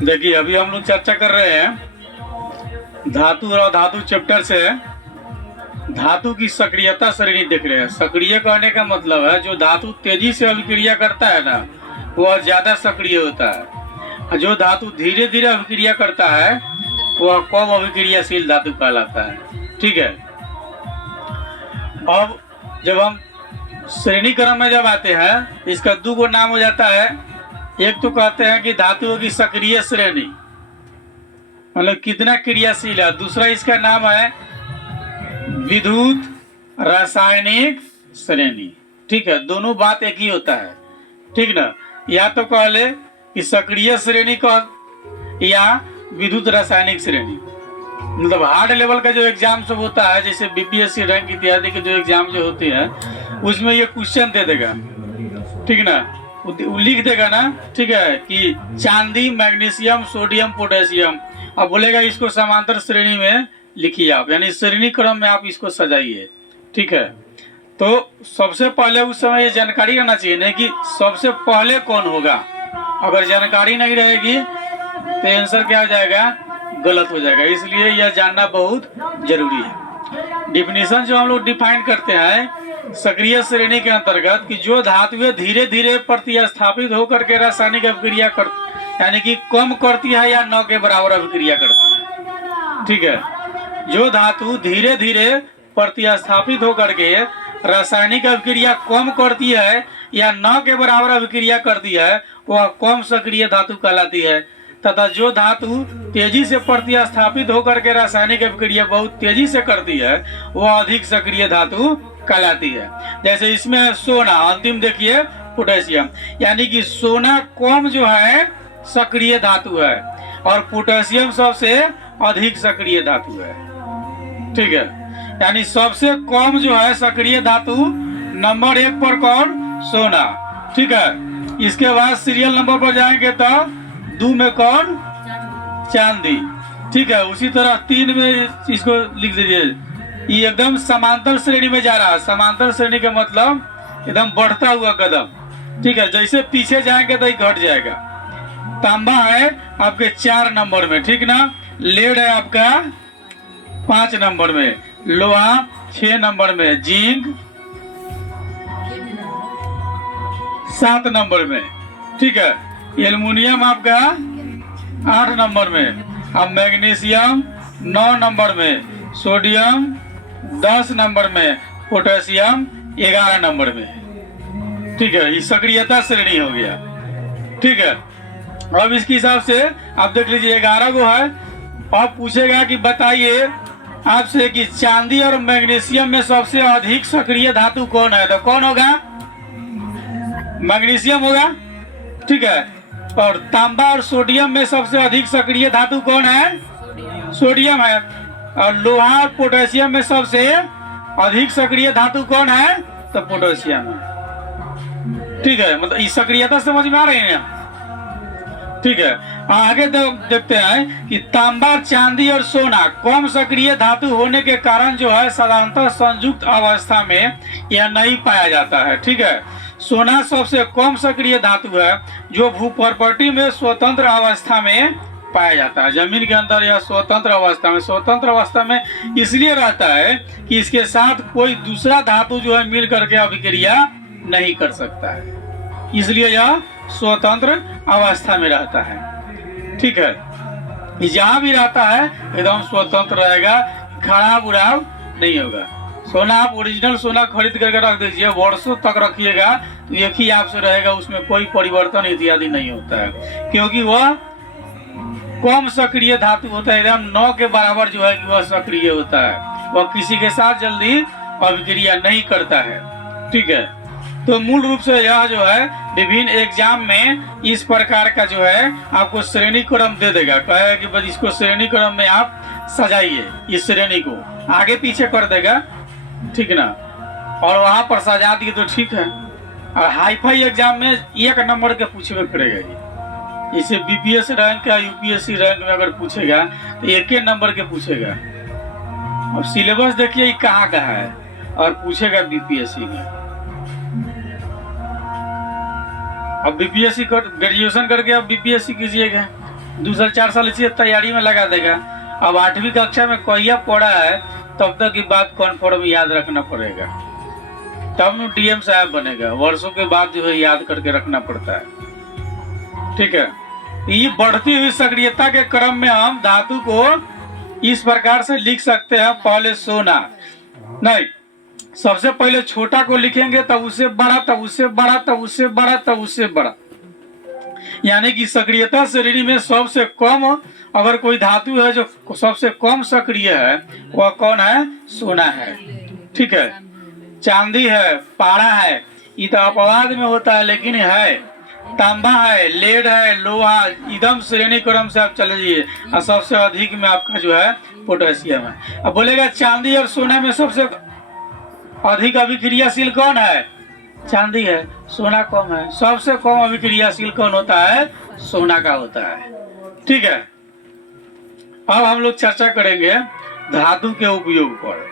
देखिए अभी हम लोग चर्चा कर रहे हैं धातु और अधातु चैप्टर से। धातु की सक्रियता श्रेणी देख रहे हैं। सक्रिय कहने का मतलब है जो धातु तेजी से अभिक्रिया करता है ना, वह ज्यादा सक्रिय होता है, और जो धातु धीरे धीरे अभिक्रिया करता है वह कम अभिक्रियाशील धातु कहलाता है। ठीक है। अब जब हम श्रेणी क्रम में जब आते हैं, इसका दो गो नाम हो जाता है। एक तो कहते हैं कि धातुओं की सक्रिय श्रेणी, मतलब कितना क्रियाशील है। दूसरा इसका नाम है विद्युत रासायनिक श्रेणी। ठीक है, दोनों बात एक ही होता है। ठीक ना। या तो कह ले कि सक्रिय श्रेणी कह या विद्युत रासायनिक श्रेणी। मतलब हार्ड लेवल का जो एग्जाम सब होता है, जैसे बीपीएससी रैंक इत्यादि के जो एग्जाम जो होते हैं, उसमें ये क्वेश्चन दे देगा। ठीक ना, लिख देगा ना। ठीक है, कि चांदी, मैग्नीशियम, सोडियम, पोटेशियम। अब बोलेगा इसको समांतर श्रेणी में लिखिए आप, यानी श्रेणी क्रम में आप इसको सजाइए। ठीक है। तो सबसे पहले उस समय ये जानकारी रहना चाहिए नहीं कि सबसे पहले कौन होगा। अगर जानकारी नहीं रहेगी तो आंसर क्या हो जाएगा, गलत हो जाएगा। इसलिए यह जानना बहुत जरूरी है। डिफिनीशन जो हम लोग डिफाइन करते हैं सक्रिय श्रेणी के अंतर्गत, कि जो धातुएं धीरे धीरे प्रतिस्थापित होकर के रासायनिक अभिक्रिया कर, यानी कि कम करती है या न के बराबर अभिक्रिया करती है। ठीक है। जो धातु धीरे धीरे प्रतिस्थापित होकर के रासायनिक अभिक्रिया कम करती है या न के बराबर अभिक्रिया करती है, वह कम सक्रिय धातु कहलाती है। तथा जो धातु तेजी से प्रतिस्थापित होकर के रासायनिक अभिक्रिया बहुत तेजी से करती है, वह अधिक सक्रिय धातु कहलाती है। जैसे इसमें सोना, अंतिम देखिए पोटेशियम, यानी कि सोना कम जो है सक्रिय धातु है और पोटेशियम सबसे अधिक सक्रिय धातु है। ठीक है, यानी सबसे कम जो है सक्रिय धातु नंबर 1 पर कौन, सोना। ठीक है। इसके बाद सीरियल नंबर पर जाएंगे तो 2 में कौन, चांदी। ठीक है। उसी तरह 3 में इसको लिख दीजिए, ये एकदम समांतर श्रेणी में जा रहा है। समांतर श्रेणी का मतलब एकदम बढ़ता हुआ कदम। ठीक है, जैसे पीछे जाएंगे तो ये घट जाएगा। तांबा है आपके 4 नंबर में। ठीक ना। लेड है आपका 5 नंबर में, लोहा 6 नंबर में, जिंक 7 नंबर में। ठीक है। एल्युमिनियम आपका 8 नंबर में, अब मैग्नीशियम 9 नंबर में, सोडियम 10 नंबर में, पोटेशियम 11 नंबर में। ठीक है, ये सक्रियता श्रेणी हो गया। ठीक है। अब इसके हिसाब से आप देख लीजिए 11 गो है। अब पूछेगा कि बताइए आपसे कि चांदी और मैग्नीशियम में सबसे अधिक सक्रिय धातु कौन है, तो कौन होगा, मैग्नीशियम होगा। ठीक है। और तांबा और सोडियम में सबसे अधिक सक्रिय धातु कौन है, सोडियम है। और लोहा और पोटेशियम में सबसे अधिक सक्रिय धातु कौन है, तो पोटेशियम है। ठीक है, मतलब इस सक्रियता समझ में आ रही है। ठीक है। आगे देखते हैं कि तांबा, चांदी और सोना कम सक्रिय धातु होने के कारण जो है साधारणतः संयुक्त अवस्था में यह नहीं पाया जाता है। ठीक है। सोना सबसे कम सक्रिय धातु है जो भूप्रॉपर्टी में स्वतंत्र अवस्था में पाया जाता है। जमीन के अंदर यह स्वतंत्र अवस्था में इसलिए रहता है कि इसके साथ कोई दूसरा धातु जो है मिल करके अभिक्रिया नहीं कर सकता है, इसलिए यह स्वतंत्र अवस्था में रहता है। ठीक है। जहाँ भी रहता है एकदम स्वतंत्र रहेगा, खराब उड़ाव नहीं होगा। सोना आप ओरिजिनल सोना खरीद करके रख दीजिए, वर्षों तक रखिएगा तो एक ही आपसे रहेगा, उसमें कोई परिवर्तन इत्यादि नहीं होता है, क्योंकि वह कम सक्रिय धातु होता है। एकदम 9 के बराबर जो है कि वह सक्रिय होता है, वह किसी के साथ जल्दी अभिक्रिया नहीं करता है। ठीक है। तो मूल रूप से यह जो है विभिन्न एग्जाम में इस प्रकार का जो है आपको श्रेणी क्रम दे देगा, कहेगा कि बस इसको श्रेणी क्रम में आप सजाइए, इस श्रेणी को आगे पीछे कर देगा। ठीक ना। और वहां पर सजा दिए तो ठीक है। और हाईफाई एग्जाम में 1 नंबर के पूछेगा करेगा ये, इसे बीपीएस रैंक या यूपीएससी रैंक में अगर पूछेगा तो 1 नंबर के पूछेगा। और सिलेबस देखिए कहाँ का है और पूछेगा बीपीएससी में। अब बीपीएससी कर ग्रेजुएशन करके अब बीपीएससी कीजिएगा, 2 साल 4 साल इसी तैयारी में लगा देगा। अब 8वीं कक्षा में कहिया पढ़ा है तब तक की बात कॉन्फर्म याद रखना पड़ेगा, तब न डीएम साहब बनेगा। वर्षों के बाद जो है याद करके रखना पड़ता है। ठीक है, ये बढ़ती हुई सक्रियता के क्रम में हम धातु को इस प्रकार से लिख सकते हैं। पहले सोना नहीं, सबसे पहले छोटा को लिखेंगे, तब उससे बड़ा, तब उससे बड़ा, तब उससे बड़ा, तब उससे बड़ा। यानी कि सक्रियता श्रेणी में सबसे कम अगर कोई धातु है जो सबसे कम सक्रिय है वह कौन है? सोना है। ठीक है, चांदी है, पारा है, ये तो अपवाद में होता है लेकिन है। तांबा है, लेड है, लोहा, इदम श्रेणी क्रम से आप चले जाइए और सबसे अधिक में आपका जो है पोटेशियम है। अब बोलेगा चांदी और सोना में सबसे अधिक अभिक्रियाशील कौन है? चांदी है, सोना कम है। सबसे कम अभिक्रियाशील कौन होता है? सोना का होता है। ठीक है, अब हम लोग चर्चा करेंगे धातु के उपयोग पर।